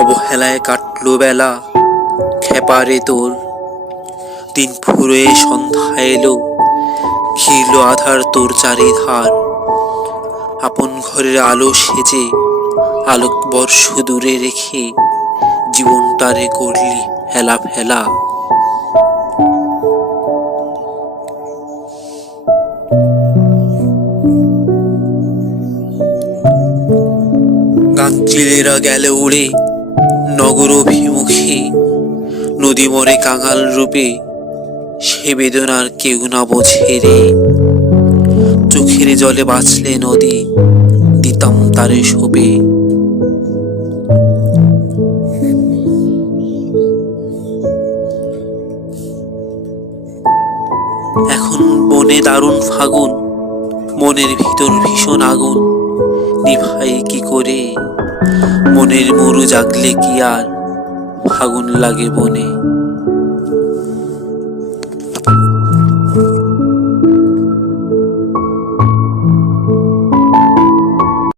অবহেলায় কাটলো বেলা, খেপারে তোর দিন ফুরোয় সন্ধ্যা এলো, ঘিরল আধার তোর চারিধার। আপন ঘরের আলো সেজে আলোক বর্ষ দূরে রেখে জীবনটারে করলি হেলা ফেলা। গাংচিলেরা গেল উড়ে নগর অভিমুখে, নদী মরে কাঙাল রূপে, সে বেদনার কেউ না বোঝে রে। চোখের জলে বাঁচলে নদী, দিতাম তারে শোবে। এখন বনে দারুণ ফাগুন, মনের ভিতর ভীষণ আগুন, নিভাই কি করে? মনের মরু জাগলে কি আর ফাগুন লাগে বনে?